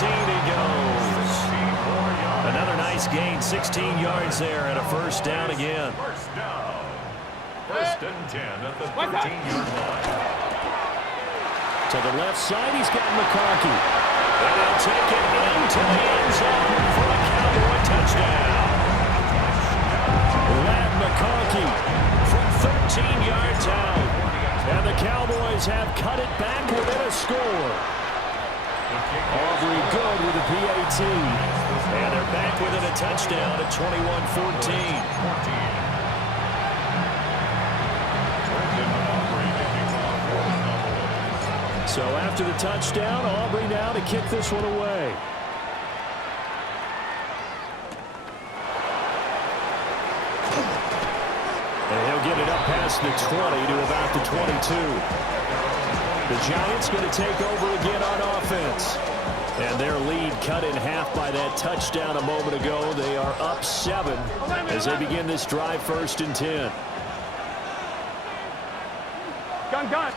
he goes. Another nice gain, 16 yards there, and a first down again. First down. First and 10 at the 13-yard line. To the left side, he's got McConkey. And they'll take it into the end zone for a Cowboy touchdown. Lad McConkey from 13 yards out. And the Cowboys have cut it back within a score. Aubrey good with the PAT. And they're back within a touchdown at 21-14. So after the touchdown, Aubrey now to kick this one away. And he'll get it up past the 20 to about the 22. The Giants going to take over again on offense. And their lead cut in half by that touchdown a moment ago. They are up 7 as they begin this drive, 1st and 10. Gun.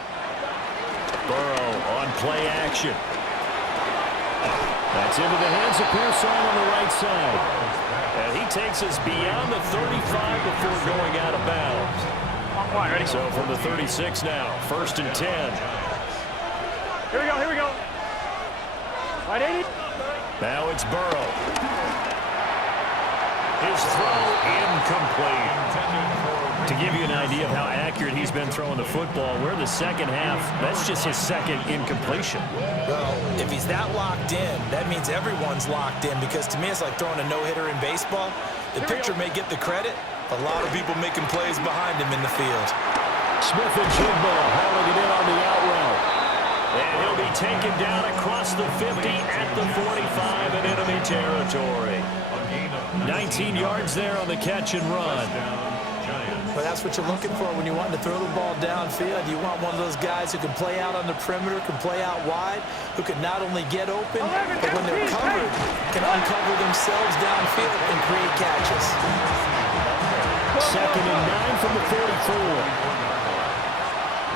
Burrow on play action. That's into the hands of Pearson on the right side. And he takes us beyond the 35 before going out of bounds. So from the 36 now, 1st and 10. Here we go. Right, 80. Now it's Burrow. His throw incomplete. To give you an idea of how accurate he's been throwing the football, we're in the second half. That's just his second incompletion. Well, if he's that locked in, that means everyone's locked in, because to me it's like throwing a no-hitter in baseball. The pitcher may get the credit. A lot of people making plays behind him in the field. Smith and Jigbo hauling it in on the out route. And he'll be taken down across the 50 at the 45 in enemy territory. 19 yards there on the catch and run. Well, that's what you're looking for when you want to throw the ball downfield. You want one of those guys who can play out on the perimeter, can play out wide, who can not only get open, but when they're covered, can uncover themselves downfield and create catches. 2nd and 9 from the 44.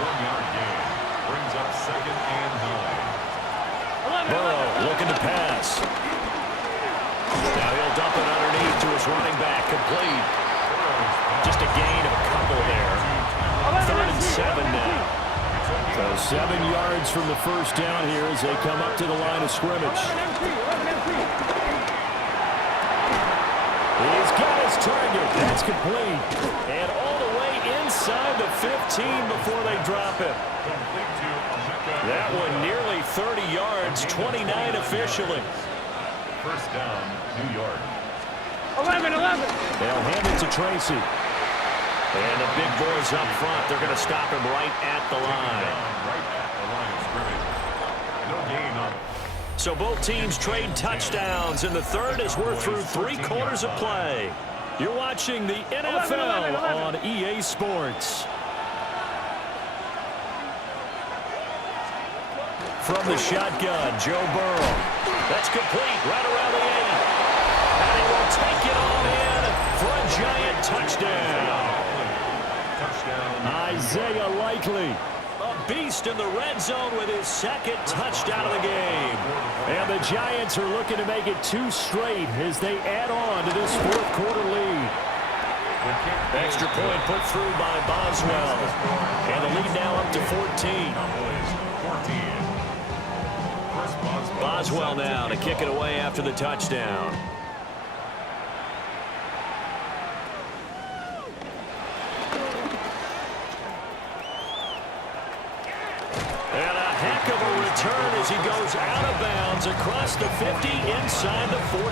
1-yard gain brings up 2nd and 9. Burrow looking to pass. Now he'll dump it underneath to his running back, complete. Just a gain of a couple there. 3rd and 7 now. So 7 yards from the first down here as they come up to the line of scrimmage. He's got his target. That's complete. And all the way inside the 15 before they drop it. That one nearly 30 yards, 29 officially. First down, New York. 11. They'll hand it to Tracy. And the big boys up front, they're going to stop him right at the line. Right at the line of scrimmage. No gain on it. So both teams trade touchdowns in the third as we're through 3 quarters of play. You're watching the NFL on EA Sports. From the shotgun, Joe Burrow. That's complete right around the 8. And he will take it on in for a giant touchdown. Isaiah Likely, a beast in the red zone with his 2nd touchdown of the game. And the Giants are looking to make it 2 straight as they add on to this 4th quarter lead. Extra point put through by Boswell. And the lead now up to 14. Boswell now to kick it away after the touchdown. And a heck of a return as he goes out of bounds across the 50 inside the 45.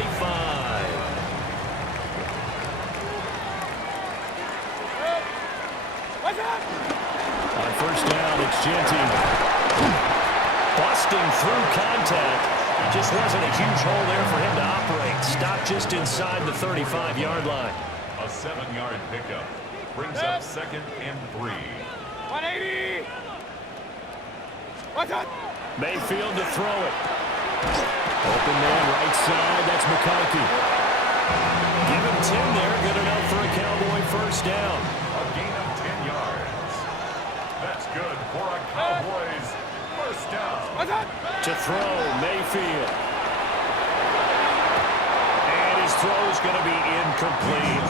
On first down, it's Genty. Busting through contact. Just wasn't a huge hole there for him to operate. Stopped just inside the 35-yard line. A 7-yard pickup brings up 2nd and 3. 180. Mayfield to throw it. Open man right side. That's McConkey. Give him 10 there. Good enough for a Cowboy first down. A gain of 10 yards. That's good for a Cowboys first down. To throw, Mayfield. his throw's going to be incomplete.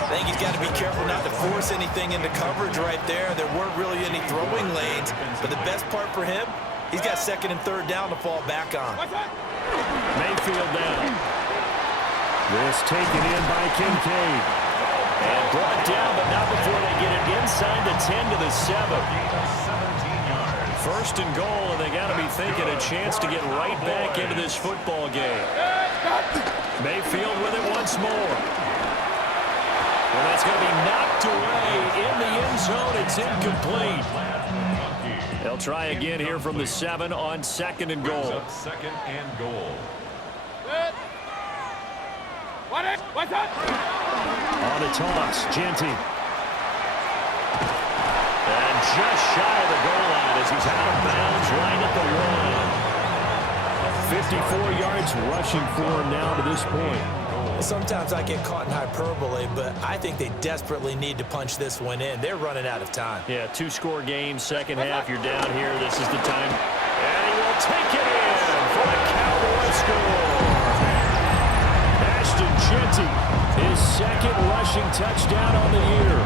I think he's got to be careful not to force anything into coverage right there. There weren't really any throwing lanes, but the best part for him, he's got second and third down to fall back on. Mayfield down. This taken in by Kincaid. And brought down, but not before they get it inside the 10 to the 7. 17 yards. First and goal, and they got to be thinking a chance to get right back into this football game. Mayfield with it once more. And that's going to be knocked away in the end zone. It's incomplete. They'll try again here from the 7 on second and goal. Second and goal. What's up? On the toss, Genty. And just shy of the goal line as he's out of bounds right at the 1. 54 yards rushing for him now to this point. Sometimes I get caught in hyperbole, but I think they desperately need to punch this one in. They're running out of time. Yeah, 2-score game, second half. You're down here. This is the time. And he will take it in for a Cowboy score. Genty, his second rushing touchdown on the year.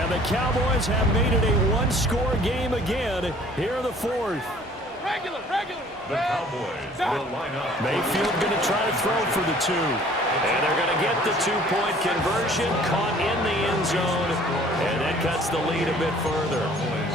And the Cowboys have made it a one-score game again here in the 4th. Regular. The Cowboys will line up. Mayfield going to try to throw for the 2. And they're going to get the 2-point conversion, caught in the end zone. And that cuts the lead a bit further.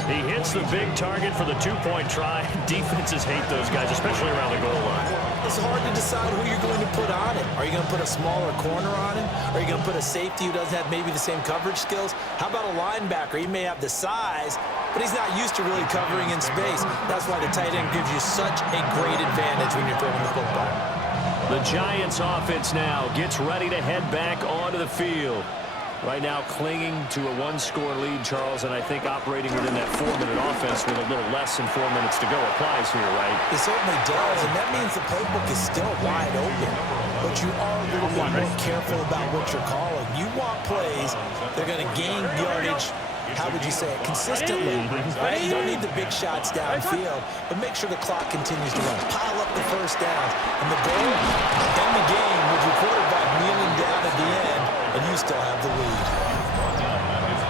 He hits the big target for the 2-point try. Defenses hate those guys, especially around the goal line. It's hard to decide who you're going to put on it. Are you going to put a smaller corner on him? Are you going to put a safety who doesn't have maybe the same coverage skills? How about a linebacker? He may have the size, but he's not used to really covering in space. That's why the tight end gives you such a great advantage when you're throwing the football. The Giants offense now gets ready to head back onto the field. Right now clinging to a one-score lead, Charles, and I think operating within that 4-minute offense with a little less than 4 minutes to go applies here, right? It certainly does, and that means the playbook is still wide open. But you are a little bit more careful about what you're calling. You want plays that are going to gain yardage, how would you say it, consistently, right? You don't need the big shots downfield, but make sure the clock continues to run. Pile up the first downs. And the goal, end the game with your quarterback kneeling down at the end, and you still have the lead.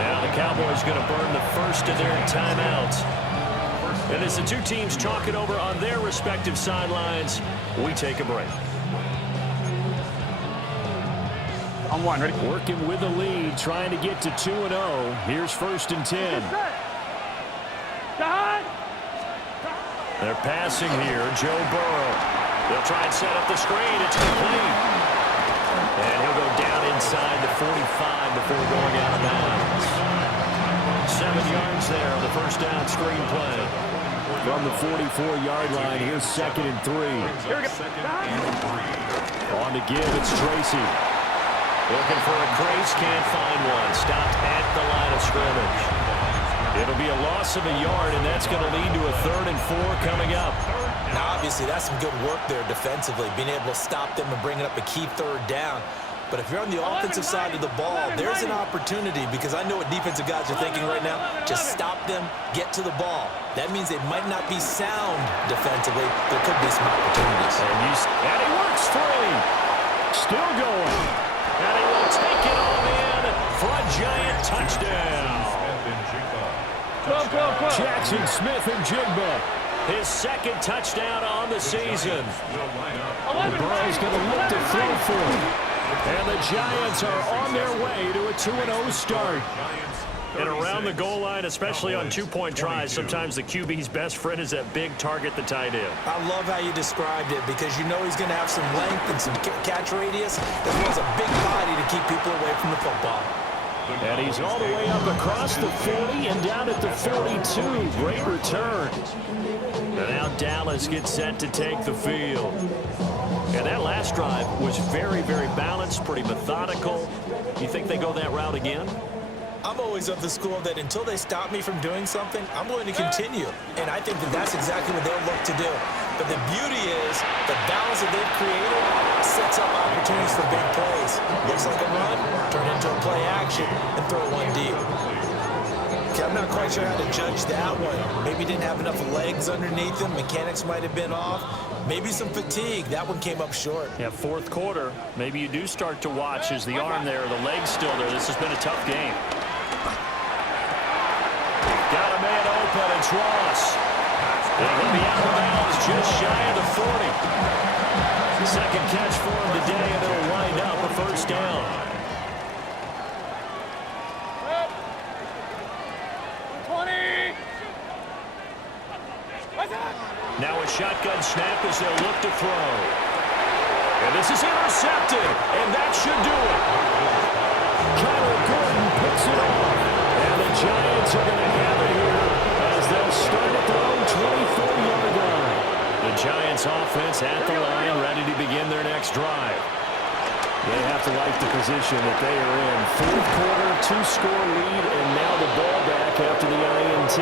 Now the Cowboys going to burn the first of their timeouts. And as the two teams talk it over on their respective sidelines, we take a break. On 1, ready? Working with the lead, trying to get to 2-0. Here's 1st and 10. They're passing here. Joe Burrow. They'll try and set up the screen. It's complete. And he'll go down inside the 45 before going out of bounds. 7 yards there on the first down screen play. From the 44-yard line, here's 2nd and 3. On the give, it's Tracy. Looking for a crease, can't find one. Stopped at the line of scrimmage. It'll be a loss of a yard, and that's going to lead to a 3rd and 4 coming up. Now, obviously, that's some good work there defensively, being able to stop them and bring up a key 3rd down. But if you're on the offensive side of the ball, there's an opportunity, because I know what defensive guys are thinking right now. Just stop them, get to the ball. That means they might not be sound defensively. There could be some opportunities. And he works free. Still going. And he will take it on in for a Giant touchdown. Jackson Smith-Njigba, his 2nd touchdown on the season. Burrow's going to look to throw for him. And the Giants are on their way to a 2-0 start. And around the goal line, especially on 2-point tries, sometimes the QB's best friend is that big target, the tight end. I love how you described it, because you know he's going to have some length and some catch radius, as well as a big body to keep people away from the football. And he's all the way up across the 40 and down at the 42. Great return. And now Dallas gets set to take the field. And that last drive was very, very balanced, pretty methodical. You think they go that route again? I'm always of the school that until they stop me from doing something, I'm going to continue. And I think that that's exactly what they'll look to do. But the beauty is the balance that they've created sets up opportunities for big plays. Looks like a run, turn into a play action, and throw one deep. Okay, I'm not quite sure how to judge that one. Maybe didn't have enough legs underneath him. Mechanics might have been off. Maybe some fatigue. That one came up short. Yeah, fourth quarter. Maybe you do start to watch as the arm there, the leg's still there. This has been a tough game. Got a man open. It's Ross. It'll be out of bounds just shy of the 40. Second catch for him today, and it'll wind up a first down. Now a shotgun snap as they'll look to throw. And this is intercepted, and that should do it. Kyler Gordon picks it off. And the Giants are going to have it here as they'll start at their own 24-yard line. The Giants offense at the line, ready to begin their next drive. They have to like the position that they are in. Fourth quarter, two-score lead, and now the ball back after the INT.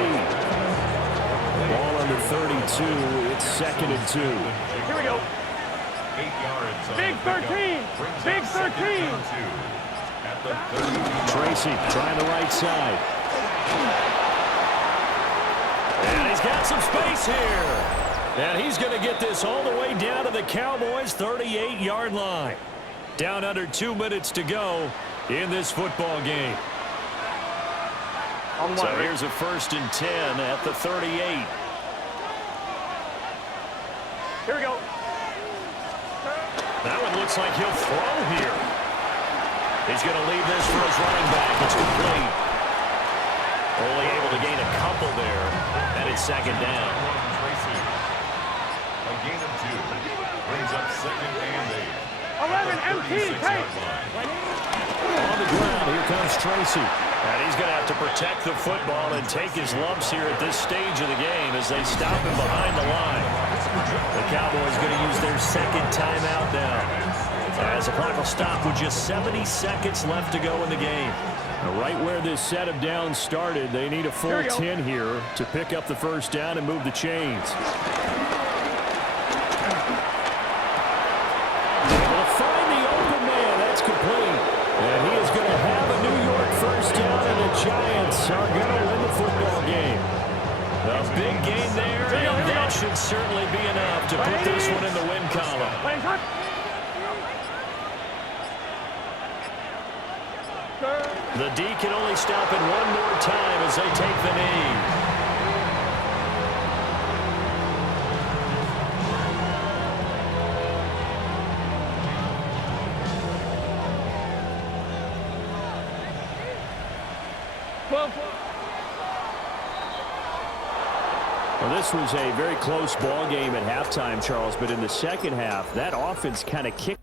Ball under 32. It's 2nd and 2. Here we go. 8 yards. Big 13. Big 13. At the 30. Tracy trying the right side. And he's got some space here. And he's going to get this all the way down to the Cowboys' 38-yard line. Down under 2 minutes to go in this football game. So here's a 1st and 10 at the 38. Here we go. That one looks like he'll throw here. He's going to leave this for his running back. It's complete. Only able to gain a couple there. And it's 2nd down. Tracy. A gain of 2. Brings up 2nd and 8. 11 MT. Take. On the ground, here comes Tracy. And he's going to have to protect the football and take his lumps here at this stage of the game as they stop him behind the line. The Cowboys going to use their 2nd timeout now, as the clock will stop with just 70 seconds left to go in the game. Right where this set of downs started, they need a full 10 here to pick up the first down and move the chains. Able to find the open man. That's complete. And he is going to have a New York first down, and the Giants are going to win the football game. A big game there, and that should certainly be enough to put this one in the win column. The D can only stop it one more time as they take the knee. Well, this was a very close ball game at halftime, Charles, but in the second half, that offense kind of kicked.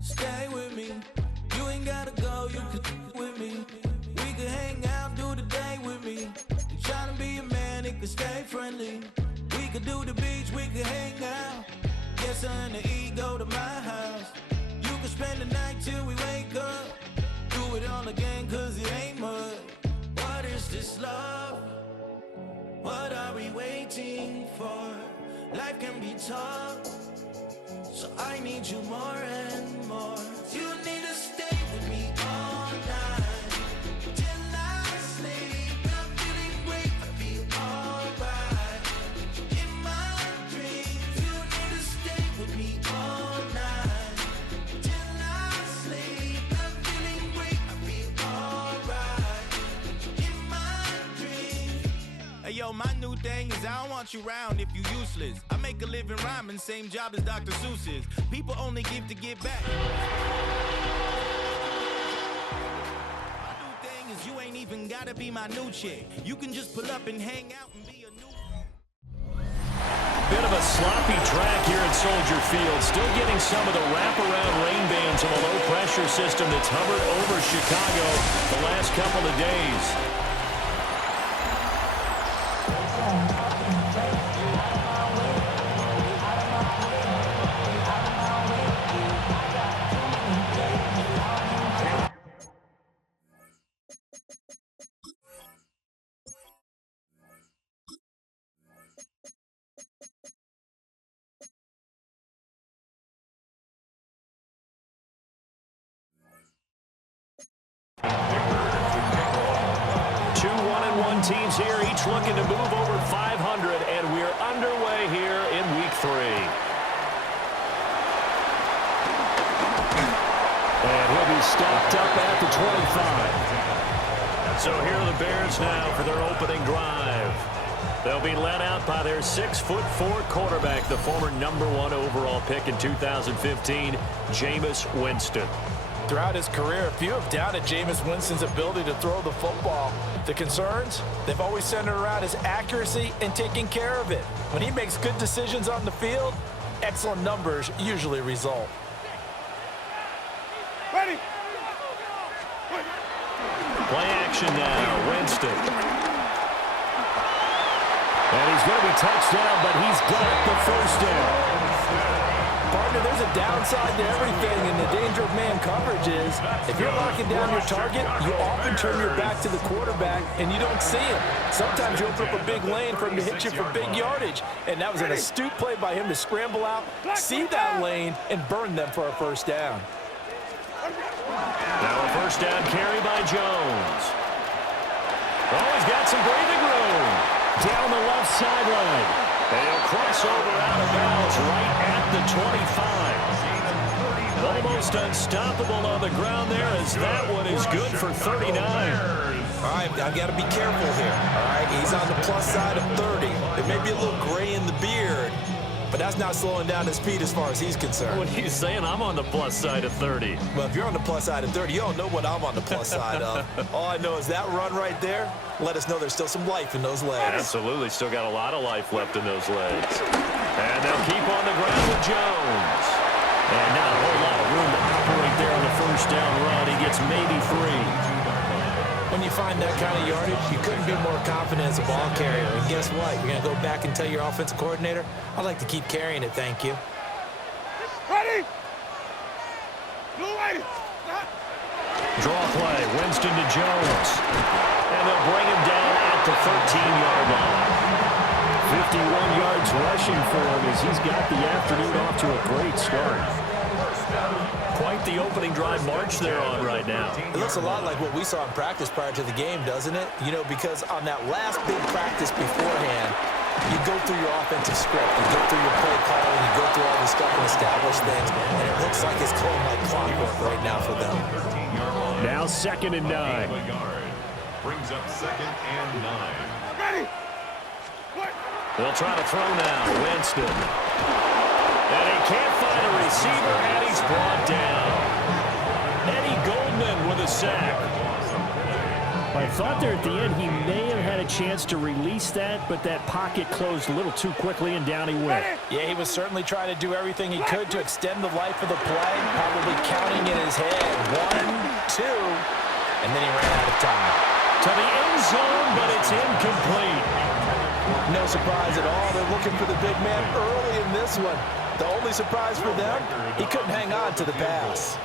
Stay with me. You ain't gotta go, you can with me. We can hang out, do the day with me. You tryna be a man, it can stay friendly. We could do the beach, we could hang out. Yes, her and the E go to my house. You can spend the night till we wake up. Do it all again, cause it ain't mud. What is this love? What are we waiting for? Life can be tough. So I need you more and more. You need to stay with me all night till I sleep. I'm feeling great, I feel alright. In my dreams, you need to stay with me all night till I sleep. I'm feeling great, I feel alright. In my dreams. Hey yo, my new thing is I don't want you round if you useless. I make a living rhyming, same job as Dr. Seuss's. People only give to give back. My new thing is you ain't even gotta be my new chick. You can just pull up and hang out and be a new. Bit of a sloppy track here at Soldier Field. Still getting some of the wraparound rain bands of a low-pressure system that's hovered over Chicago the last couple of days. Two 1-1 teams here, each looking to move over 500, and we're underway here in Week 3. And he'll be stopped up at the 25. So here are the Bears now for their opening drive. They'll be led out by their 6'4" quarterback, the former #1 overall pick in 2015, Jameis Winston. Throughout his career, few have doubted Jameis Winston's ability to throw the football. The concerns? They've always centered around his accuracy and taking care of it. When he makes good decisions on the field, excellent numbers usually result. Ready. Play action now, Winston. And he's going to be touched down, but he's got the first down. Partner, there's a downside to everything, and the danger of man coverage is if you're locking down your target, you often turn your back to the quarterback, and you don't see him. Sometimes you open up a big lane for him to hit you for big yardage, and that was an astute play by him to scramble out, see that lane, and burn them for a first down. Now a first down carry by Jones. Oh, he's got some breathing room. Down the left sideline. They'll cross over out of bounds right at the 25. Almost unstoppable on the ground there as that one is good for 39. All right, I've got to be careful here. All right, he's on the plus side of 30. There may be a little gray in the beard, but that's not slowing down his speed as far as he's concerned. What are you saying? I'm on the plus side of 30. Well, if you're on the plus side of 30, you don't know what I'm on the plus side of. All I know is that run right there let us know there's still some life in those legs. Absolutely. Still got a lot of life left in those legs. And they'll keep on the ground with Jones. And not a whole lot of room to operate there on the first down run. He gets maybe 3. When you find that kind of yardage, you couldn't be more confident as a ball carrier. And guess what? You're going to go back and tell your offensive coordinator, I'd like to keep carrying it, thank you. Ready. Blue light. Draw play. Winston to Jones. And they'll bring him down at the 13-yard line. 51 yards rushing for him as he's got the afternoon off to a great start. Quite the opening drive march they're on right now. It looks a lot like what we saw in practice prior to the game, doesn't it? You know, because on that last big practice beforehand, you go through your offensive script, you go through your play calling, you go through all this stuff and establish things, and it looks like it's going like clockwork right now for them. Now 2nd and 9. Brings up 2nd and 9. Ready. They'll try to throw now. Winston. And he can't find a receiver, and he's brought down. Eddie Goldman with a sack. I thought there at the end he may have had a chance to release that, but that pocket closed a little too quickly, and down he went. Yeah, he was certainly trying to do everything he could to extend the life of the play, probably counting in his head 1, 2, and then he ran out of time. To the end zone, but it's incomplete. No surprise at all. They're looking for the big man early in this one. The only surprise for them, he couldn't hang on to the pass.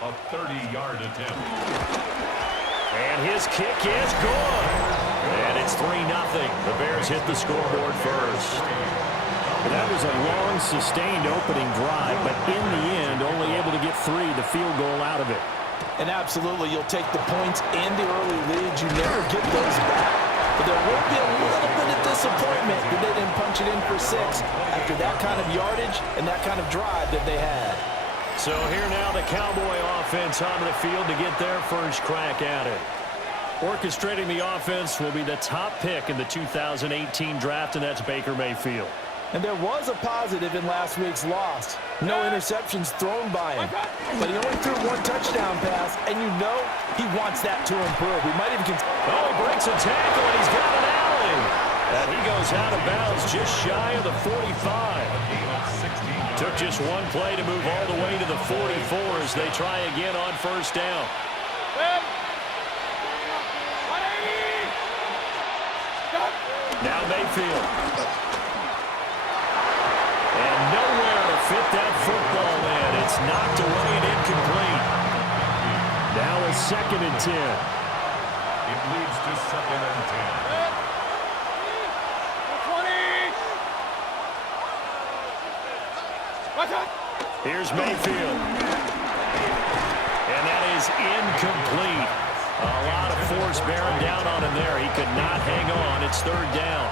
A 30-yard attempt. And his kick is good. And it's 3-0. The Bears hit the scoreboard first. That was a long, sustained opening drive, but in the end, only able to get the field goal out of it. And absolutely, you'll take the points and the early leads. You never get those back. But there will be a little bit of disappointment that they didn't punch it in for 6 after that kind of yardage and that kind of drive that they had. So here now the Cowboy offense onto the field to get their first crack at it. Orchestrating the offense will be the top pick in the 2018 draft, and that's Baker Mayfield. And there was a positive in last week's loss. No interceptions thrown by him. But he only threw 1 touchdown pass, and you know he wants that to improve. He might even he breaks a tackle, and he's got an alley. And he goes out of bounds just shy of the 45. Took just 1 play to move all the way to the 44 as they try again on first down. Now Mayfield. And nowhere to fit that football in. It's knocked away and incomplete. Now a 2nd and 10. It leads to 2nd and 10. Here's Mayfield. And that is incomplete. A lot of force bearing down on him there. He could not hang on. It's 3rd down.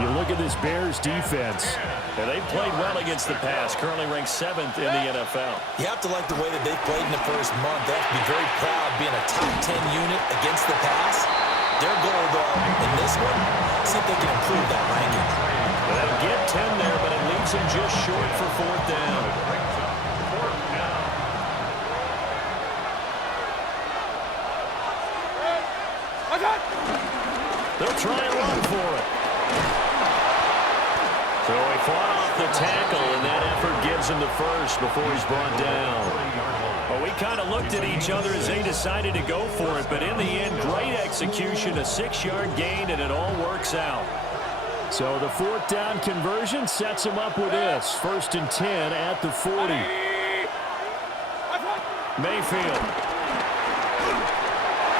You look at this Bears defense. And they've played well against the pass. Currently ranked 7th in the NFL. You have to like the way that they've played in the first month. They have to be very proud being a top 10 unit against the pass. Their goal, though, in this one, see if they can improve that ranking. They'll get 10 there, but it leaves them just short for 4th down. They'll try and run for it. So he fought off the tackle, and that effort gives him the first before he's brought down. Well, we kind of looked at each other as they decided to go for it, but in the end, great execution, a 6-yard gain, and it all works out. So the 4th down conversion sets him up with this. 1st and 10 at the 40. Mayfield.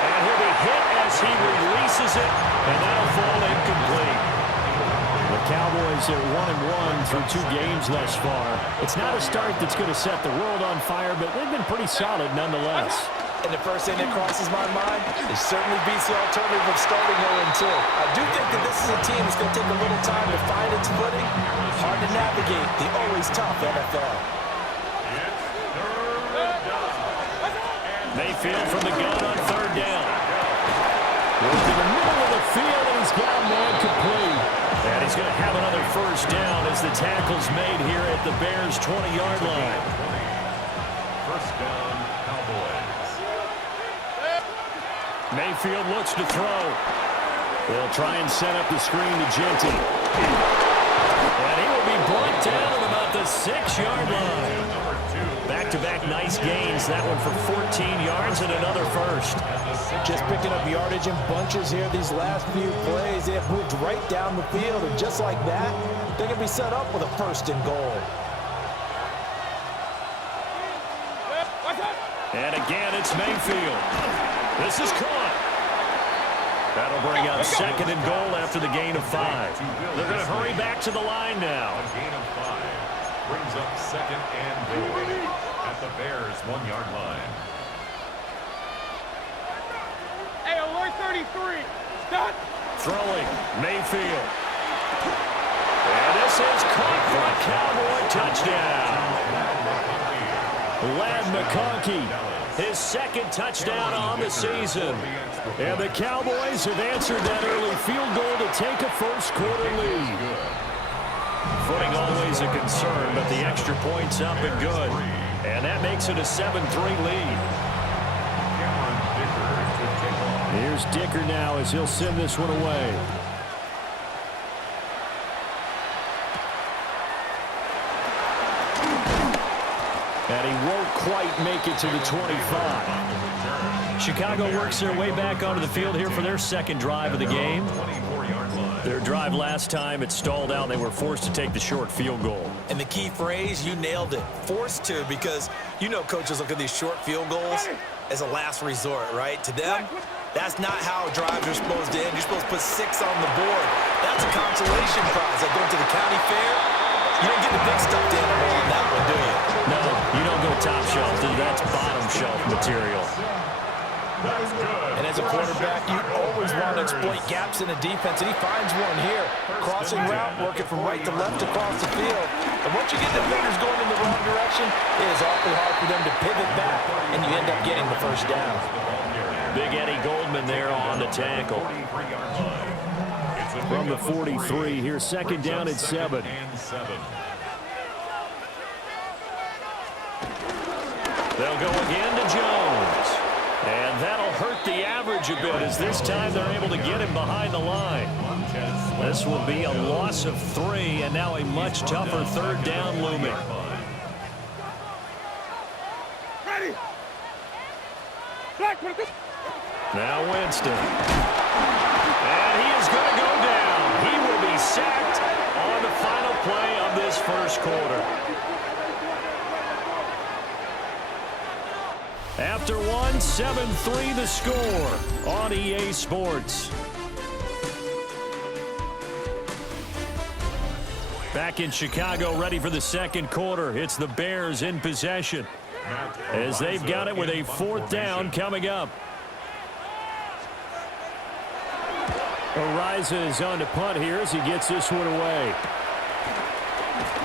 And he'll be hit as he releases it, and that'll fall incomplete. The Cowboys are 1-1 through 2 games thus far. It's not a start that's going to set the world on fire, but they've been pretty solid nonetheless. And the first thing that crosses my mind is certainly beats the alternative of starting 0-2. I do think that this is a team that's going to take a little time to find its footing. Hard to navigate the always tough NFL. Mayfield from the gun on 3rd down. Goes to the middle of the field, and he's got a man complete. And he's going to have another first down as the tackle's made here at the Bears' 20-yard line. First down, Cowboys. Mayfield looks to throw. They'll try and set up the screen to Genty. And he will be brought down at about the 6-yard line. Back-to-back nice gains. That one for 14 yards and another first. Just picking up yardage in bunches here these last few plays. They have moved right down the field, and just like that, they can be set up with a 1st and goal. And again, it's Mayfield. This is caught. That'll bring up 2nd and goal after the gain of 5. They're going to hurry back to the line now. A gain of 5 brings up 2nd and goal at the Bears' 1-yard line. Hey, alert 33. Stop. Throwing, Mayfield. And this is caught for a Cowboy touchdown. Lad McConkey, his 2nd touchdown on the season. And the Cowboys have answered that early field goal to take a first-quarter lead. Footing always a concern, but the extra point's up and good. And that makes it a 7-3 lead. Here's Dicker now as he'll send this one away. And he won't quite make it to the 25. Chicago works their way back onto the field here for their 2nd drive of the game. Their drive last time, it stalled out. They were forced to take the short field goal. And the key phrase, you nailed it, forced to, because you know coaches look at these short field goals as a last resort, right? To them, That's not how drives are supposed to end. You're supposed to put 6 on the board. That's a consolation prize. Like going to the county fair, you don't get the big stuffed animal on that one, do you? No, you don't go top shelf, dude. That's bottom shelf material. And as a quarterback, you always want to exploit gaps in the defense, and he finds one here. Crossing route, working from right to left across the field. And once you get the fingers going in the wrong direction, it is awfully hard for them to pivot back, and you end up getting the first down. Big Eddie Goldman there on the tackle. From the 43, here's second down at 7. They'll go again to Jones. And that'll hurt the average a bit as this time they're able to get him behind the line. This will be a loss of 3 and now a much tougher third down looming. Ready. Now Winston. And he is going to go down. He will be sacked on the final play of this first quarter. After one, 7-3 the score on EA Sports. Back in Chicago, ready for the second quarter. It's the Bears in possession as they've got it with a 4th down coming up. Ariza on to punt here as he gets this one away.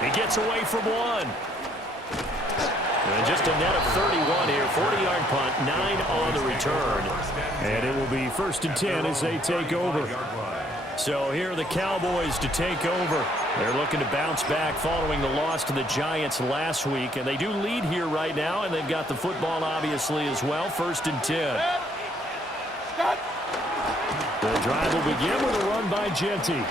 He gets away from one. And just a net of 31 here. 40-yard punt, 9 on the return. And it will be 1st and 10 as they take over. So here are the Cowboys to take over. They're looking to bounce back following the loss to the Giants last week. And they do lead here right now, and they've got the football obviously as well. 1st and 10. The drive will begin with a run by Genty.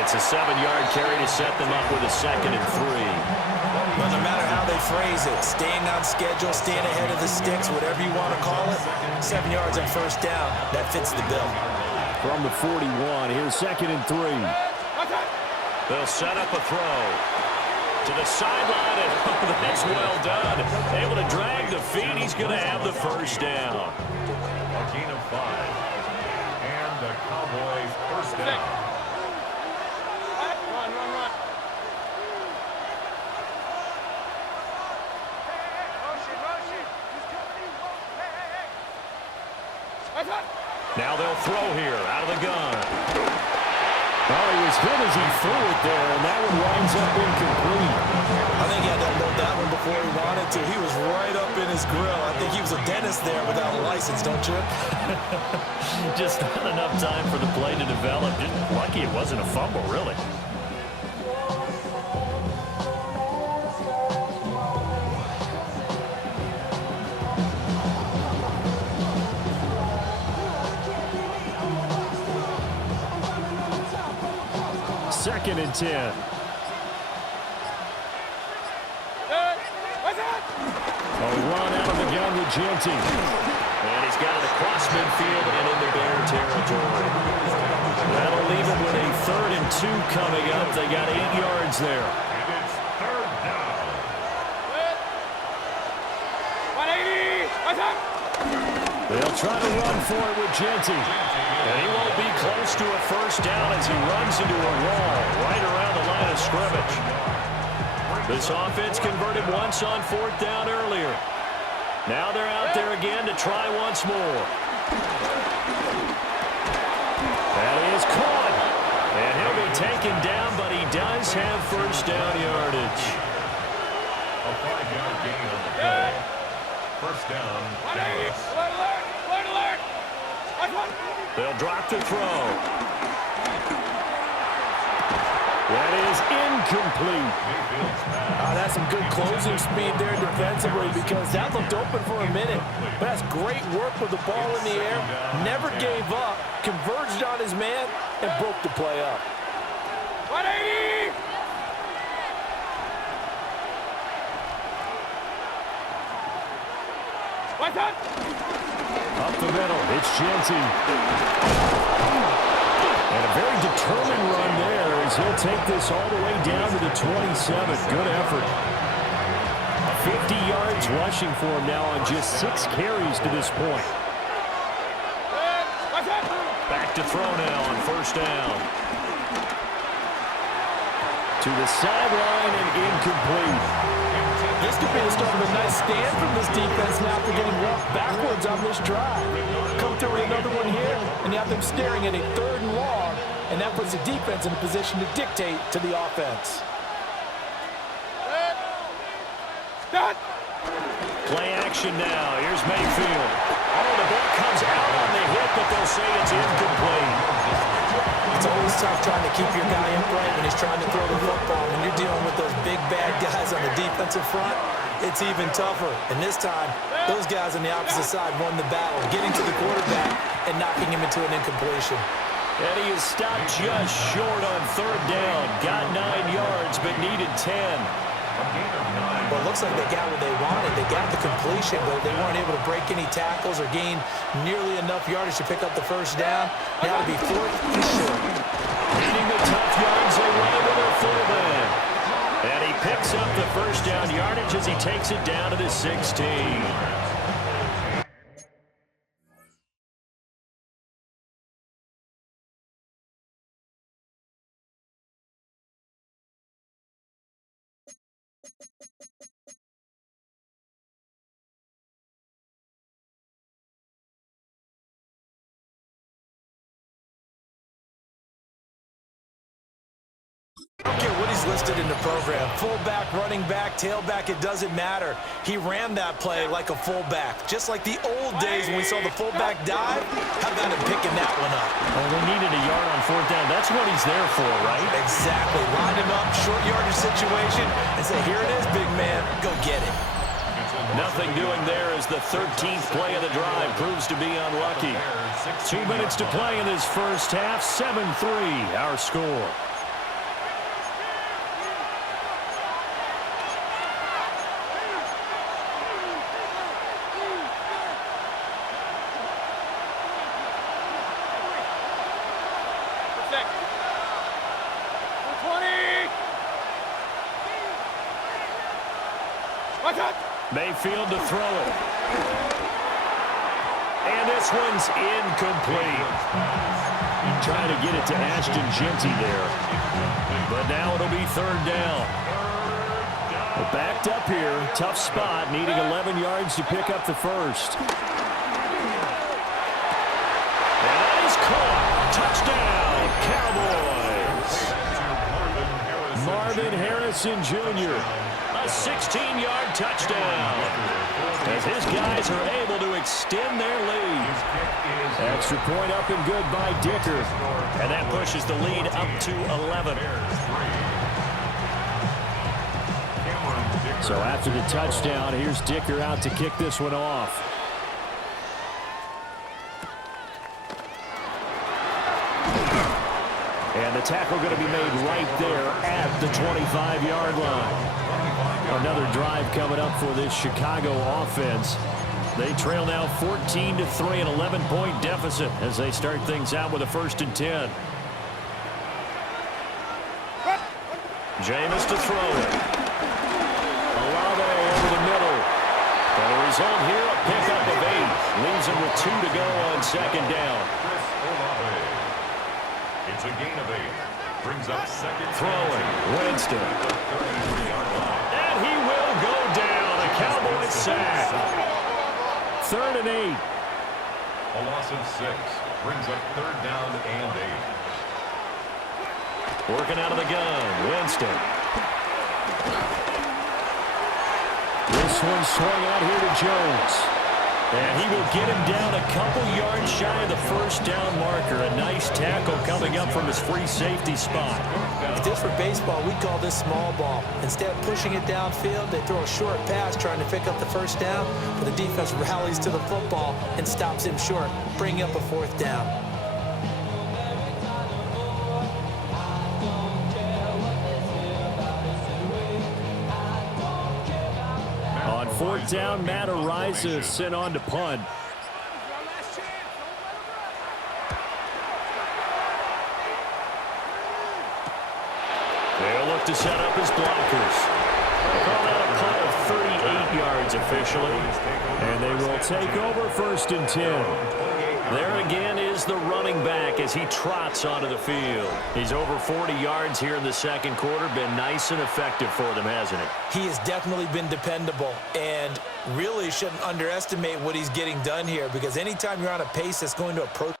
It's a 7-yard carry to set them up with a 2nd and 3. Well, no matter how they phrase it, staying on schedule, staying ahead of the sticks, whatever you want to call it, 7 yards on 1st down, that fits the bill. From the 41, here's 2nd and 3. They'll set up a throw to the sideline, and that's well done. Able to drag the feet. He's going to have the 1st down. A gain of 5. And the Cowboys 1st down. Now they'll throw here out of the gun. Well, he was hit as he threw it there, and that one winds up incomplete. I think he had to unload that one before he wanted to. He was right up in his grill. I think he was a dentist there without a license, don't you? Just not enough time for the play to develop. Just lucky it wasn't a fumble, really. Second and 10. A run out of the gun with Genty. And he's got it across midfield and into Bear territory. That'll leave him with a 3rd and 2 coming up. They got 8 yards there. And it's 3rd down. 180. They'll try to run for it with Genty. And he won't be close to a 1st down as he runs into a wall right around the line of scrimmage. This offense converted once on 4th down earlier. Now they're out there again to try once more. That is caught. And he'll be taken down, but he does have 1st down yardage. A 5-yard gain on the play. 1st down, Dallas. They'll drop the throw. That is incomplete. That's some good closing speed there defensively because that looked open for a minute. But that's great work with the ball in the air. Never gave up, converged on his man, and broke the play up. 180! What's up? Up the middle, it's Genty. And a very determined run there as he'll take this all the way down to the 27. Good effort. 50 yards rushing for him now on just 6 carries to this point. back to throw now on first down. To the sideline and incomplete. This could be the start of a nice stand from this defense now after getting walked backwards on this drive. Come through with another one here, and you have them staring at a 3rd and long, and that puts the defense in a position to dictate to the offense. Start. Play action now. Here's Mayfield. Oh, the ball comes out on the hit, but they'll say it's incomplete. It's always tough trying to keep your guy upright when he's trying to throw the football. When you're dealing with those big, bad guys on the defensive front, it's even tougher. And this time, those guys on the opposite side won the battle, getting to the quarterback and knocking him into an incompletion. And he is stopped just short on 3rd down. Got 9 yards, but needed 10. Well, it looks like they got what they wanted. They got the completion, but they weren't able to break any tackles or gain nearly enough yardage to pick up the first down. Now it'll be 4th and short. Needing the tough yards away with their fullback. And he picks up the first down yardage as he takes it down to the 16. I don't care what he's listed in the program. Fullback, running back, tailback, it doesn't matter. He ran that play like a fullback. Just like the old days when we saw the fullback dive, how about him picking that one up? Well, they needed a yard on 4th down. That's what he's there for, right? Exactly. Line him up, short yardage situation, and say, here it is, big man. Go get it. Nothing doing there as the 13th play of the drive proves to be unlucky. 2 minutes to play in this first half. 7-3, our score. Mayfield to throw it. And this one's incomplete. Trying to get it to Ashton Genty there. But now it'll be 3rd down. Well, backed up here. Tough spot. Needing 11 yards to pick up the first. And that is caught. Touchdown, Cowboys. Marvin Harrison Jr. A 16-yard touchdown as his guys are able to extend their lead. Extra point up and good by Dicker. And that pushes the lead up to 11. So after the touchdown, here's Dicker out to kick this one off. And the tackle going to be made right there at the 25-yard line. Another drive coming up for this Chicago offense. They trail now 14-3, an 11-point deficit as they start things out with a 1st and 10. Jameis to throw it. Olave over the middle. And the result here, a pickup of 8. Leaves him with 2 to go on 2nd down. It's a gain of 8. Brings up 2nd. Throwing. Winston. And he will go down. A Cowboys sack. 3rd and 8. A loss of 6. Brings up 3rd down and 8. Working out of the gun. Winston. This one swung out here to Jones. And he will get him down a couple yards shy of the 1st down marker. A nice tackle coming up from his free safety spot. If this were baseball, we'd call this small ball. Instead of pushing it downfield, they throw a short pass trying to pick up the 1st down, but the defense rallies to the football and stops him short, bringing up a 4th down. On 4th down, Matt Araiza sent on to punt. They'll look to set up his blockers. Call that a punt of 38 yards officially. And they will take over 1st and 10. There again is the running back as he trots onto the field. He's over 40 yards here in the second quarter. Been nice and effective for them, hasn't he? He has definitely been dependable, and really shouldn't underestimate what he's getting done here, because anytime you're on a pace that's going to approach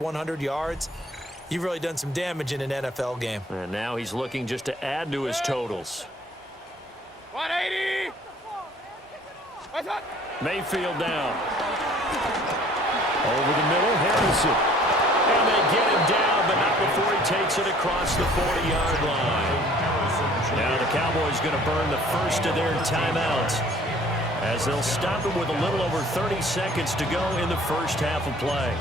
.100 yards, you've really done some damage in an NFL game. And now he's looking just to add to his totals. 180. What's up? Mayfield down. Over the middle, Harrison. And they get him down, but not before he takes it across the 40-yard line. Now the Cowboys going to burn the first of their timeouts, as they'll stop it with a little over 30 seconds to go in the first half of play.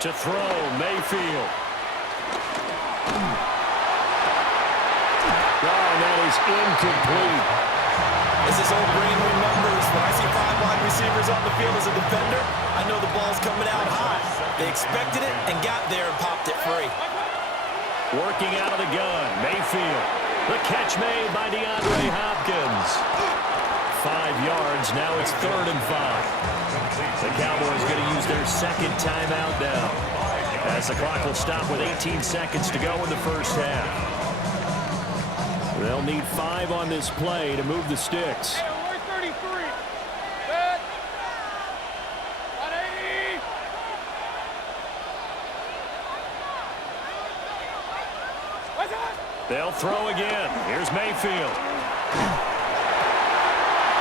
To throw, Mayfield. Oh, that is incomplete. As his old brain remembers, when I see 5 wide receivers on the field as a defender, I know the ball's coming out high. They expected it and got there and popped it free. Working out of the gun, Mayfield. The catch made by DeAndre Hopkins. 5 yards, now it's 3rd and 5. The Cowboys going to use their second timeout now, as the clock will stop with 18 seconds to go in the first half. They'll need 5 on this play to move the sticks. Hey, we're 33. Set. 180. What's up? They'll throw again. Here's Mayfield.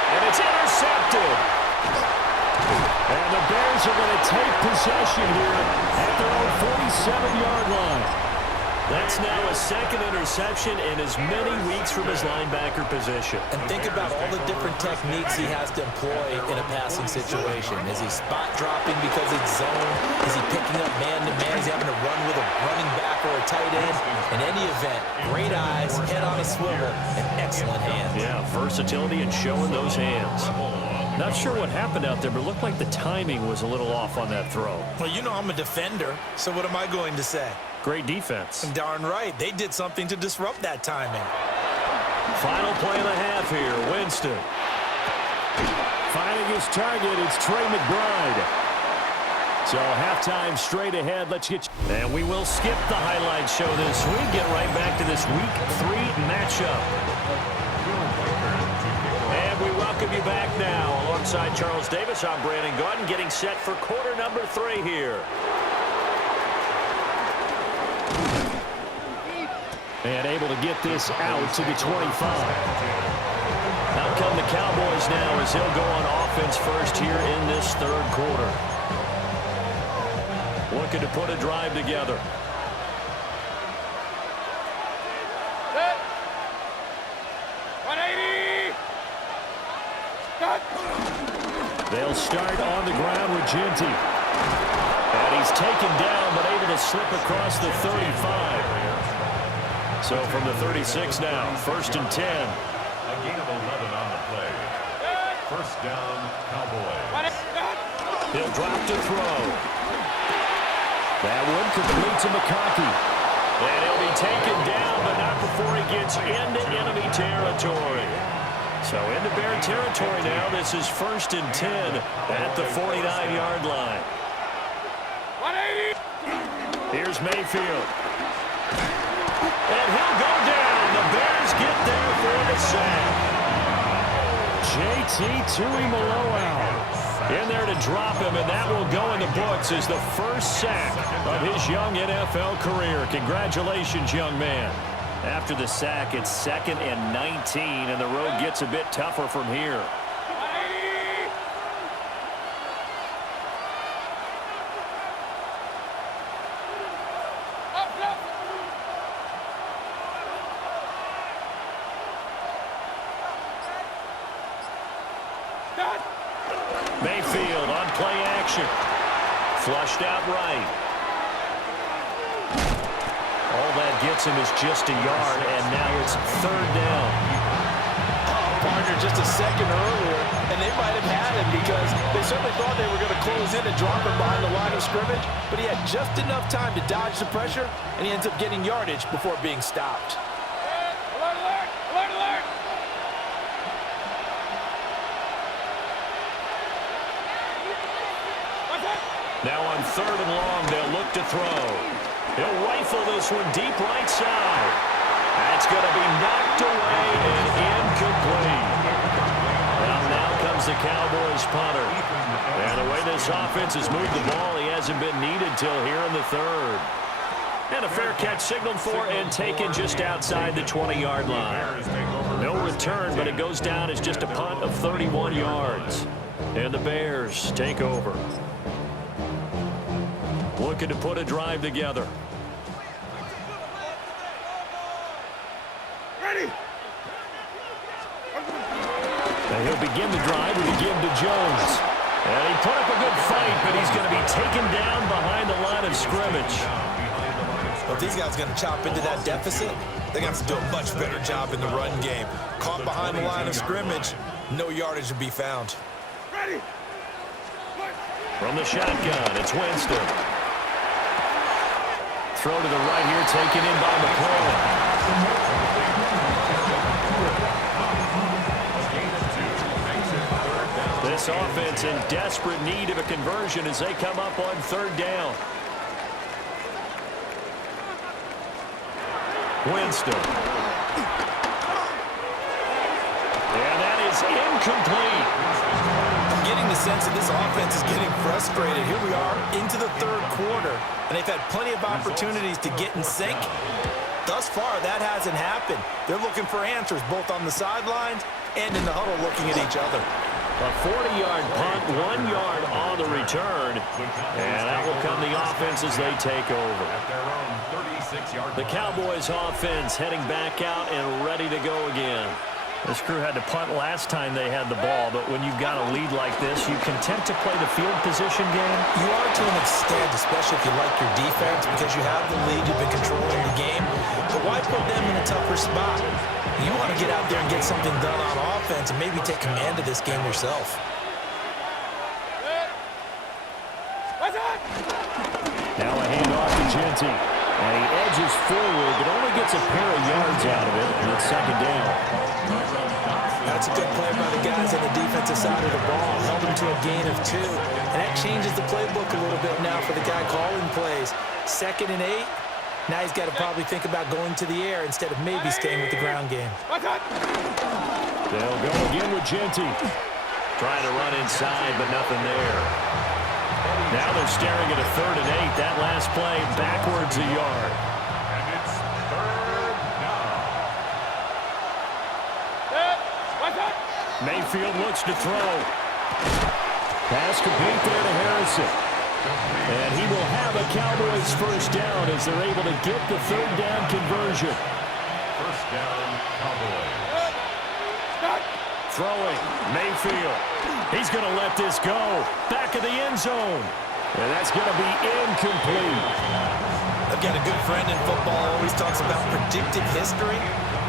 And it's intercepted. And the Bears are going to take possession here at their own 47-yard line. That's now a second interception in as many weeks from his linebacker position. And think about all the different techniques he has to employ in a passing situation. Is he spot dropping because it's zone? Is he picking up man-to-man? Is he having to run with a running back or a tight end? In any event, great eyes, head on a swivel, and excellent hands. Yeah, versatility and showing those hands. Not sure what happened out there, but it looked like the timing was a little off on that throw. Well, you know I'm a defender, so what am I going to say? Great defense. Darn right. They did something to disrupt that timing. Final play of the half here. Winston. Finding his target, it's Trey McBride. So halftime straight ahead. Let's get you. And we will skip the highlight show this week. Get right back to this Week 3 matchup. And we welcome you back now. Alongside Charles Davis, I'm Brandon Gaudin, getting set for quarter number 3 here. And able to get this out to the 25. Now come the Cowboys now as they'll go on offense first here in this third quarter. Looking to put a drive together. Set. 180. Cut. They'll start on the ground with Ginty. And he's taken down but able to slip across the 35. So from the 36 now, 1st and 10. A gain of 11 on the play. First down, Cowboys. He'll drop to throw. That one complete to McConkey. And he'll be taken down, but not before he gets into enemy territory. So into Bear territory now. This is 1st and 10 at the 49-yard line. 180. Here's Mayfield. And he'll go down. The Bears get there for the sack. J.T. Tuimoloau in there to drop him, and that will go in the books as the first sack of his young NFL career. Congratulations, young man. After the sack, it's 2nd and 19, and the road gets a bit tougher from here. Mayfield on play action. Flushed out right. All that gets him is just a yard, and now it's 3rd down. Partner just a second earlier, and they might have had him because they certainly thought they were going to close in and drop him behind the line of scrimmage, but he had just enough time to dodge the pressure, and he ends up getting yardage before being stopped. Alert, alert, alert, alert. Now on 3rd and long, they'll look to throw. He'll rifle this one deep right side. That's going to be knocked away and incomplete. Well, now comes the Cowboys punter. And the way this offense has moved the ball, he hasn't been needed till here in the 3rd. And a fair catch signaled for and taken just outside the 20-yard line. No return, but it goes down as just a punt of 31 yards. And the Bears take over. Looking to put a drive together. Ready. And he'll begin the drive with a give to Jones. And he put up a good fight, but he's going to be taken down behind the line of scrimmage. Well, if these guys are going to chop into that deficit, they're going to have to do a much better job in the run game. Caught behind the line of scrimmage, no yardage to be found. Ready. From the shotgun, it's Winston. Throw to the right here, taken in by McClellan. This offense in desperate need of a conversion as they come up on 3rd down. Winston. And that is incomplete. I'm getting the sense that this offense is getting frustrated. Here we are into the 3rd quarter, and they've had plenty of opportunities to get in sync. Thus far, that hasn't happened. They're looking for answers both on the sidelines and in the huddle looking at each other. A 40-yard punt, 1 yard on the return, and that will come the offense as they take over. The Cowboys offense heading back out and ready to go again. This crew had to punt last time they had the ball, but when you've got a lead like this, you content to play the field position game? You are to an extent, especially if you like your defense, because you have the lead, you've been controlling the game. But why put them in a tougher spot? You want to get out there and get something done on offense and maybe take command of this game yourself. Now a handoff to Ginty. And he edges forward, but only gets a pair of yards out of it, and it's 2nd down. That's a good play by the guys on the defensive side of the ball. Held him to a gain of 2. And that changes the playbook a little bit now for the guy calling plays. 2nd and 8. Now he's got to probably think about going to the air instead of maybe staying with the ground game. They'll go again with Ginty. Trying to run inside, but nothing there. Now they're staring at a 3rd and 8. That last play backwards a yard. And it's 3rd down. Mayfield looks to throw. Pass complete there to Harrison. And he will have a Cowboys first down as they're able to get the third down conversion. First down, Cowboys. Throwing, Mayfield. He's going to let this go. Back of the end zone. And that's going to be incomplete. I've got a good friend in football, always talks about predictive history.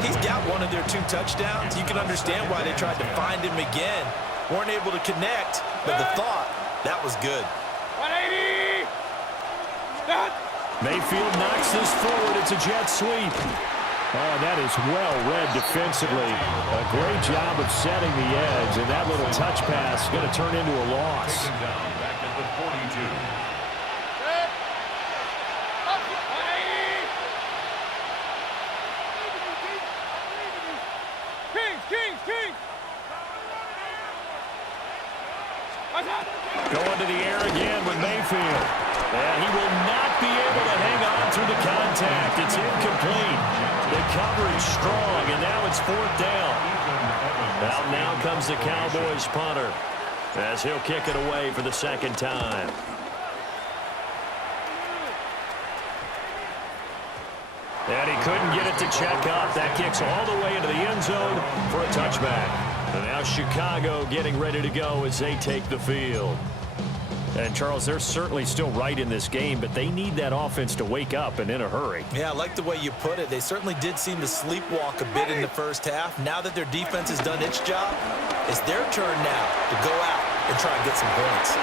He's got one of their 2 touchdowns. You can understand why they tried to find him again. Weren't able to connect, but the thought, that was good. 180. Stop. Mayfield knocks this forward. It's a jet sweep. Oh, that is well read defensively. A great job of setting the edge, and that little touch pass is going to turn into a loss. Taken down back at the 42. Kings. Going to the air again with Mayfield. And he will not be able to hang on through the contact. It's incomplete. The coverage strong, and now it's 4th down. Now comes the Cowboys punter as he'll kick it away for the second time. And he couldn't get it to check up. That kicks all the way into the end zone for a touchback. And now Chicago getting ready to go as they take the field. And, Charles, they're certainly still right in this game, but they need that offense to wake up and in a hurry. Yeah, I like the way you put it. They certainly did seem to sleepwalk a bit in the first half. Now that their defense has done its job, it's their turn now to go out and try and get some points.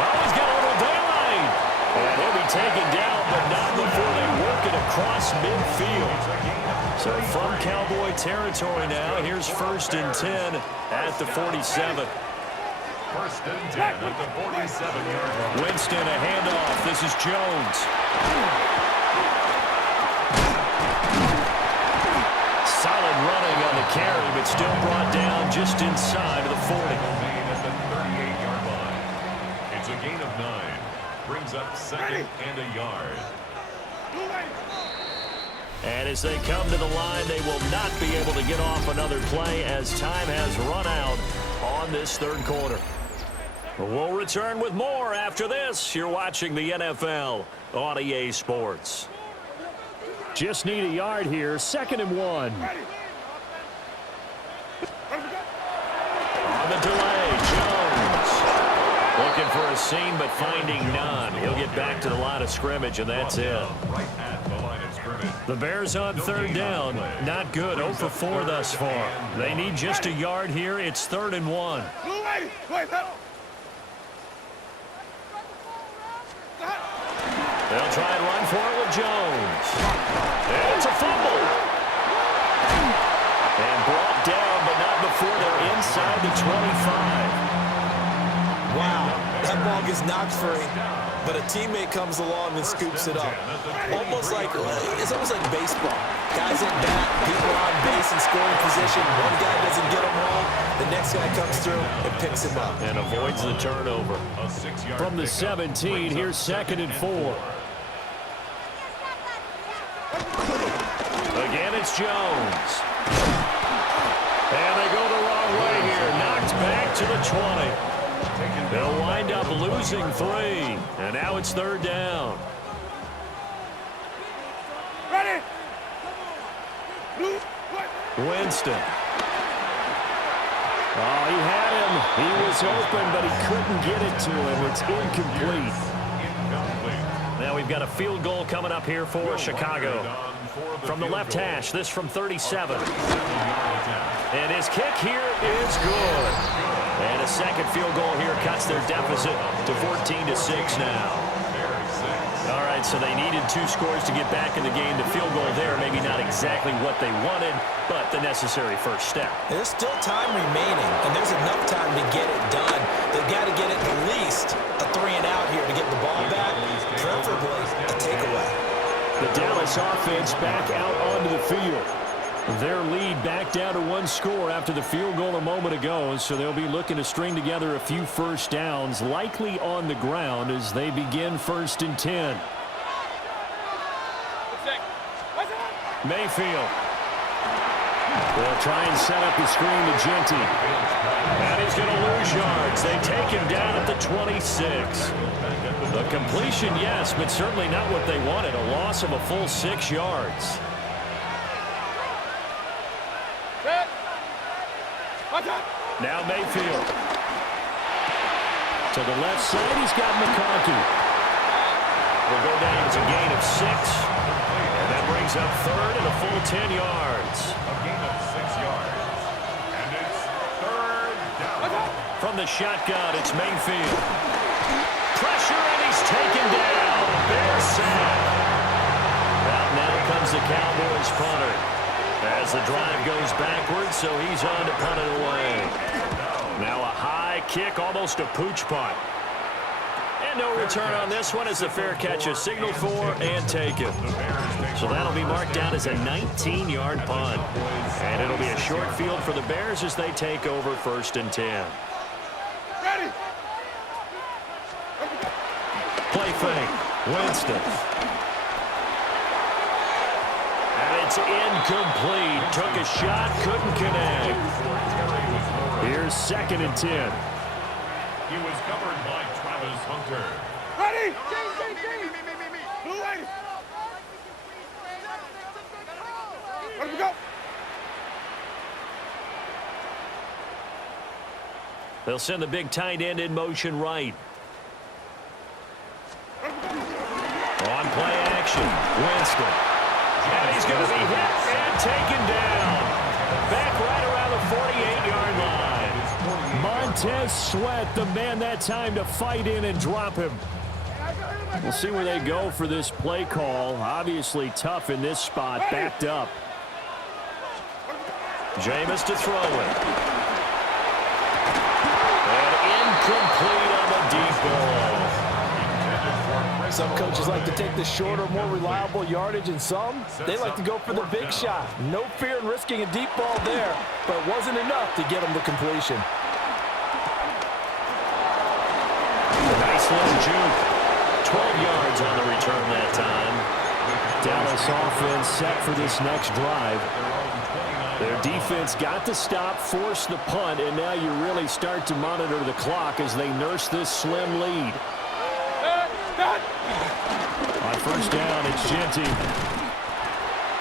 Oh, he's got a little daylight. And he'll be taken down, but not before they work it across midfield. So from Cowboy territory now, here's 1st and 10 at the 47. First and 10 at the 47-yard line. Winston, a handoff. This is Jones. Solid running on the carry, but still brought down just inside of the 40. Remain at the 38-yard line. It's a gain of 9. Brings up 2nd and a yard. And as they come to the line, they will not be able to get off another play as time has run out on this 3rd quarter. We'll return with more after this. You're watching the NFL on EA Sports. Just need a yard here. 2nd and 1. On the delay, Jones. Looking for a seam, but finding none. He'll get back to the line of scrimmage, and that's it. Right at the line of scrimmage. The Bears on 3rd down. Not good. 0 for 4 thus far. They need just a yard here. It's 3rd and 1. They'll try and run for it with Jones. And it's a fumble. And brought down, but not before they're inside the 25. Wow, that ball gets knocked free, but a teammate comes along and scoops it up. It's almost like baseball. Guys at bat, people on base in scoring position. One guy doesn't get them home, the next guy comes through and picks him up. And avoids the turnover. A 6-yard From the 17, here's 2nd and 4. Again, it's Jones. And they go the wrong way here. Knocked back to the 20. They'll wind up losing 3. And now it's 3rd down. Ready. Winston. Oh, he had him. He was open, but he couldn't get it to him. It's incomplete. Now we've got a field goal coming up here for Chicago. From the left hash, this from 37. And his kick here is good. And a second field goal here cuts their deficit to 14-6 now. All right, so they needed 2 scores to get back in the game. The field goal there, maybe not exactly what they wanted, but the necessary first step. There's still time remaining, and there's enough time to get it done. They've got to get at least a 3-and-out here to get the ball back, preferably a takeaway. The Dallas offense back out onto the field. Their lead back down to 1 score after the field goal a moment ago, so they'll be looking to string together a few first downs, likely on the ground as they begin 1st and 10. Mayfield. They'll try and set up the screen to Genty. And he's going to lose yards. They take him down at the 26. The completion, yes, but certainly not what they wanted. A loss of a full 6 yards. Now Mayfield. To the left side, he's got McConkey. Will go down as a gain of 6. And that brings up third and a full 10 yards. A gain of 6 yards. And it's third down. From the shotgun, it's Mayfield. Pressure, and he's taken down. Bear sack. Out now comes the Cowboys punter. As the drive goes backwards, so he's on to punt it away. Now a high kick, almost a pooch punt. And no return on this one as the fair catch is signaled for and taken. So that'll be marked down as a 19-yard punt. And it'll be a short field for the Bears as they take over 1st and 10. Ready. Play fake. Winston. And it's incomplete. Took a shot, couldn't connect. Here's 2nd and 10. He was covered by Travis Hunter. Ready. Blue lady. Let him go. They'll send the big tight end in motion right. On play action, Winston. And he's going to be hit and taken down. Back right around the 48-yard line. Montez Sweat, the man that time to fight in and drop him. We'll see where they go for this play call. Obviously tough in this spot, backed up. Jameis to throw it. And incomplete on the deep ball. Some coaches like to take the shorter, more reliable yardage, and some, they like to go for the big shot. No fear in risking a deep ball there, but it wasn't enough to get them to completion. Nice little juke. 12 yards on the return that time. Dallas offense set for this next drive. Their defense got the stop, forced the punt, and now you really start to monitor the clock as they nurse this slim lead. On 1st down, it's Genty.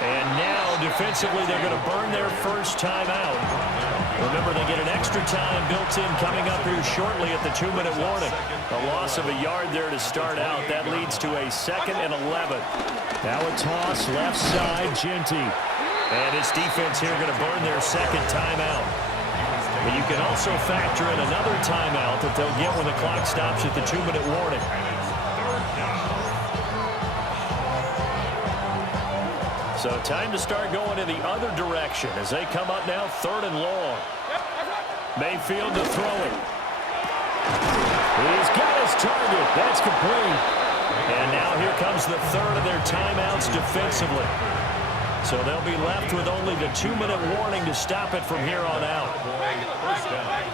And now, defensively, they're going to burn their first timeout. Remember, they get an extra time built in coming up here shortly at the 2-minute warning. A loss of a yard there to start out. That leads to a 2nd and 11. Now a toss, left side, Genty. And his defense here going to burn their 2nd timeout. But you can also factor in another timeout that they'll get when the clock stops at the 2-minute warning. So time to start going in the other direction as they come up now 3rd and long. Mayfield to throw it. He's got his target. That's complete. And now here comes the 3rd of their timeouts defensively. So they'll be left with only the 2-minute warning to stop it from here on out. First down.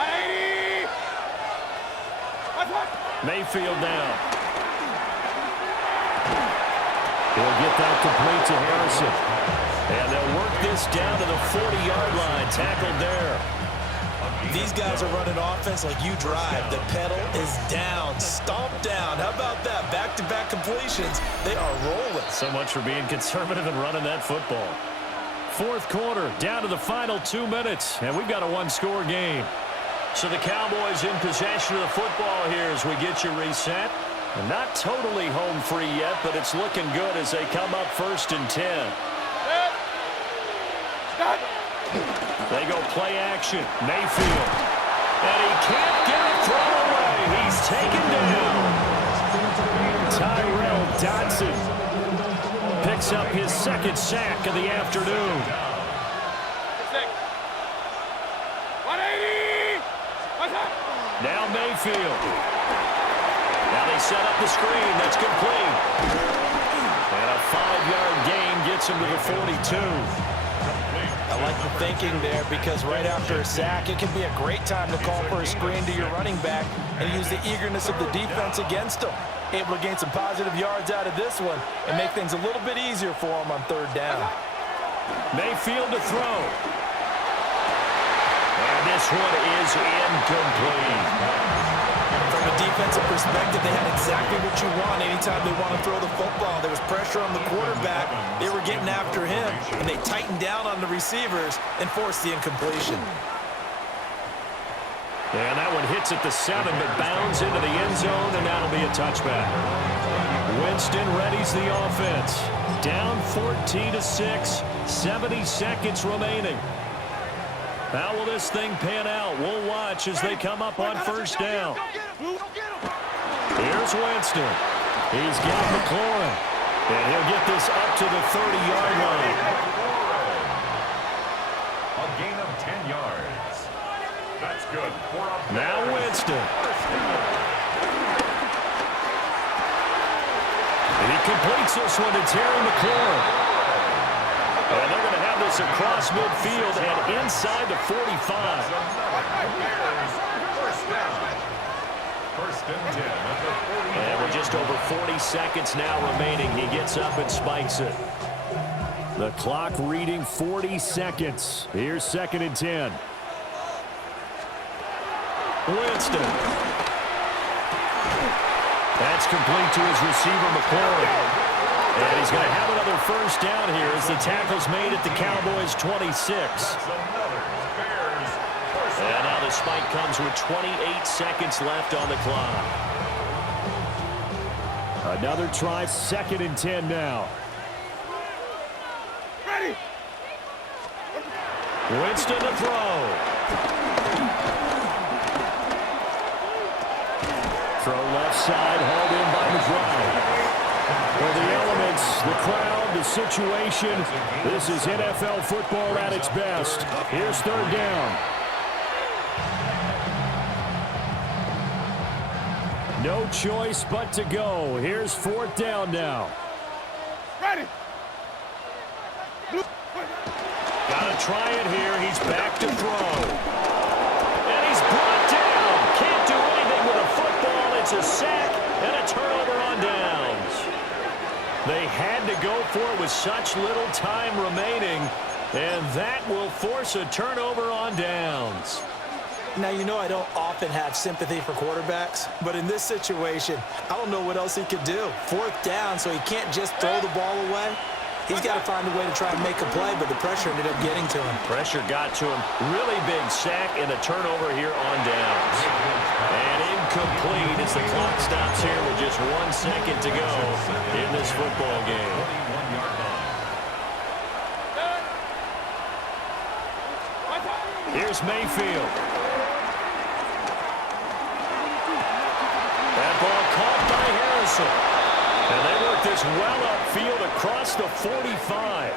180. Mayfield down. He'll get that complete to Harrison. And they'll work this down to the 40-yard line. Tackled there. These guys are running offense like you drive. The pedal is down, stomped down. How about that? Back-to-back completions. They are rolling. So much for being conservative and running that football. 4th quarter, down to the final 2 minutes, and we've got a 1-score game. So the Cowboys in possession of the football here as we get you reset. And not totally home free yet, but it's looking good as they come up 1st and 10. They go play action. Mayfield. And he can't get it thrown away. He's taken down. Tyrell Dodson picks up his 2nd sack of the afternoon. 180. Now Mayfield. Now they set up the screen. That's complete. And a 5-yard gain gets him to the 42. I like the thinking there because right after a sack, it can be a great time to call for a screen to your running back and use the eagerness of the defense against him. able to gain some positive yards out of this one and make things a little bit easier for him on third down. Mayfield to throw. And this one is incomplete. From a defensive perspective, they had exactly what you want anytime they want to throw the football. There was pressure on the quarterback. They were getting after him, and they tightened down on the receivers and forced the incompletion. And that one hits at the 7, but bounds into the end zone, and that'll be a touchback. Winston readies the offense. Down 14-6, 70 seconds remaining. How will this thing pan out? We'll watch as they come up on first down. Here's Winston. He's got McLaurin. And he'll get this up to the 30-yard line. A gain of 10 yards. That's good. Now Winston. He completes this one to Terry McLaurin. And they're going to have this across midfield and inside the 45. First and 10 at the 40. And with just over 40 seconds now remaining, he gets up and spikes it. The clock reading 40 seconds. Here's 2nd and 10. Winston. That's complete to his receiver, McLaurin. And he's going to have another first down here as the tackle's made at the Cowboys' 26. And now the spike comes with 28 seconds left on the clock. Another try, 2nd and 10 now. Ready. Winston to throw. Throw left side, hauled in by McBride. Well, the elements, the crowd, the situation, this is NFL football at its best. Here's 3rd down. No choice but to go. Here's 4th down now. Ready. Got to try it here. He's back to throw. And he's brought down. Can't do anything with a football. It's a sack and a turnover on downs. They had to go for it with such little time remaining, and that will force a turnover on downs. Now, you know I don't often have sympathy for quarterbacks, but in this situation, I don't know what else he could do. 4th down, so he can't just throw the ball away. He's got to find a way to try and make a play, but the pressure ended up getting to him. Pressure got to him. Really big sack and a turnover here on downs. And incomplete as the clock stops here with just 1 second to go in this football game. Here's Mayfield. That ball caught by Harrison. And they work this well upfield across the 45.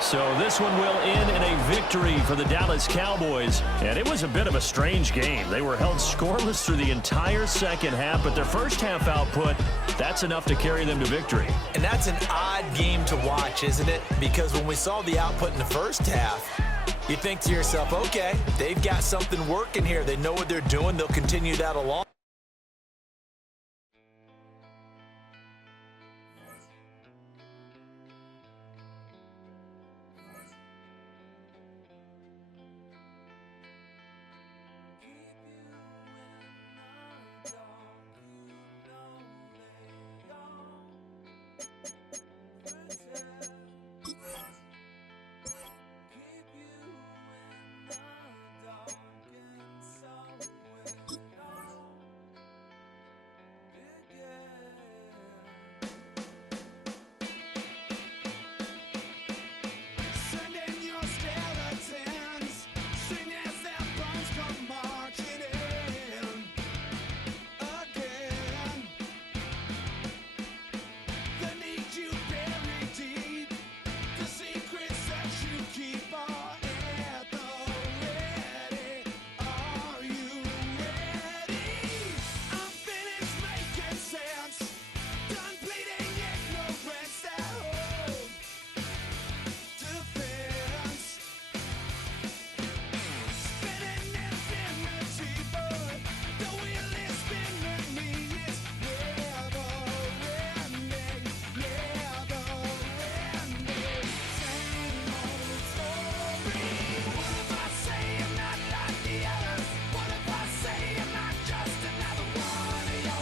So this one will end in a victory for the Dallas Cowboys. And it was a bit of a strange game. They were held scoreless through the entire second half, but their first half output, that's enough to carry them to victory. And that's an odd game to watch, isn't it? Because when we saw the output in the first half, you think to yourself, okay, they've got something working here. They know what they're doing. They'll continue that along.